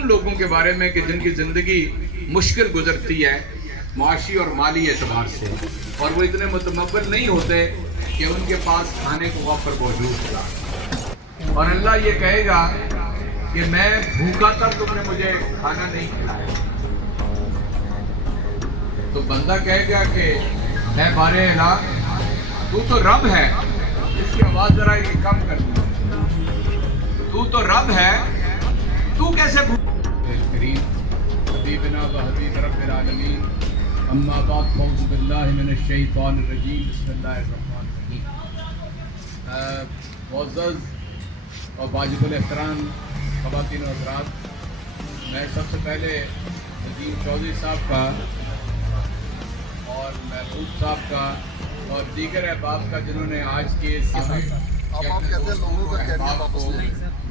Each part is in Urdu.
ان لوگوں کے بارے میں کہ جن کی زندگی مشکل گزرتی ہے معاشی اور مالی اعتبار سے، اور وہ اتنے متمول نہیں ہوتے کہ ان کے پاس کھانے کو وفر موجود ہوگا، اور اللہ یہ کہے گا کہ میں بھوکا تھا تم نے مجھے کھانا نہیں کھلایا، تو بندہ کہے گا کہ اے بار الہ تو تو رب ہے، اس کی آواز ذرا یہ کم کر دوں، تو تو رب ہے، تو کیسے کریم حبیبنا و حبیب رب العالمین، اما بعد فاعوذ باللہ من الشیطان الرجیم، بسم اللہ الرحمن الرحیم۔ معزز اور واجب الاحترام خواتین و حضرات، میں سب سے پہلے ندیم چودھری صاحب کا اور محبوب صاحب کا اور دیگر احباب کا جنہوں نے آج کے احباب کو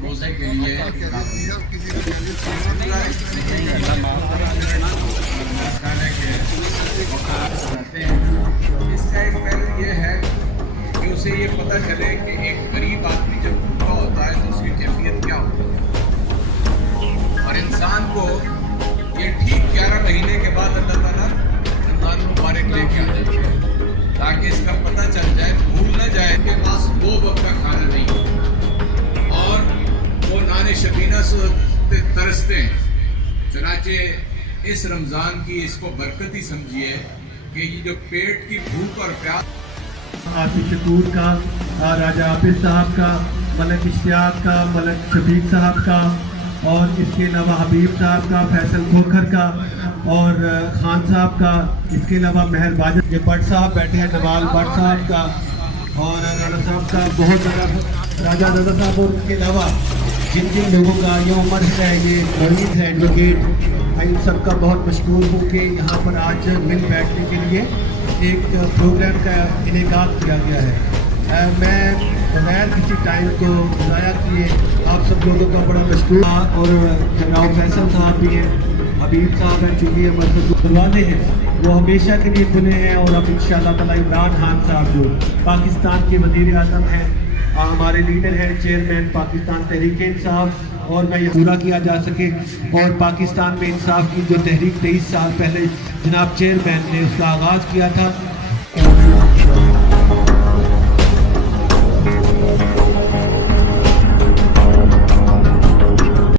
روزے کے لیے اس کا ایک پہلو یہ ہے کہ اسے یہ پتہ چلے کہ ایک غریب آدمی جب بھوکا ہوتا ہے تو اس کی کیفیت کیا ہوتی ہے، اور انسان کو یہ ٹھیک 11 مہینے کے بعد اللہ تعالیٰ رمضان مبارک لے کے آ جاتے ہیں تاکہ اس کا پتہ چل جائے، بھول نہ جائے کہ پاس 2 وقت کا کھانا نہیں اور وہ نان شبینہ سے ترستے ہیں۔ چنانچہ اس رمضان کی اس کو برکت ہی سمجھیے کہ یہ جو پیٹ کی بھوک اور پیاس، آصف شکور کا، راجہ عابد صاحب کا، ملک اشتیاق کا، ملک شفیق صاحب کا، اور اس کے علاوہ حبیب صاحب کا، فیصل کھوکھر کا اور خان صاحب کا، اس کے علاوہ مہر باجد، یہ بٹ صاحب بیٹھے ہیں، نوال بٹ صاحب کا اور رانا صاحب کا، بہت زیادہ راجہ رضا صاحب، اور اس کے علاوہ جن جن لوگوں کا یہ عمر ہے، یہ مریض ہے ایڈوکیٹ، ان سب کا بہت مشکور ہوں کہ یہاں پر آج مل بیٹھنے کے لیے ایک پروگرام کا انعقاد کیا گیا ہے۔ میں بغیر کسی ٹائم کو ضائع کیے آپ سب لوگوں کا بڑا مشکور، اور جناب فیصل صاحب بھی ہیں، حبیب صاحب ہیں، چونکہ یہ مرکز دروازے ہیں وہ ہمیشہ کے لیے کھلے ہیں، اور اب انشاءاللہ تعالیٰ عمران خان صاحب جو پاکستان کے وزیر اعظم ہیں، ہمارے لیڈر ہیں، چیئرمین پاکستان تحریک انصاف، اور میں یہ پورا کیا جا سکے، اور پاکستان میں انصاف کی جو تحریک 23 سال پہلے جناب چیئرمین نے اس کا آغاز کیا تھا،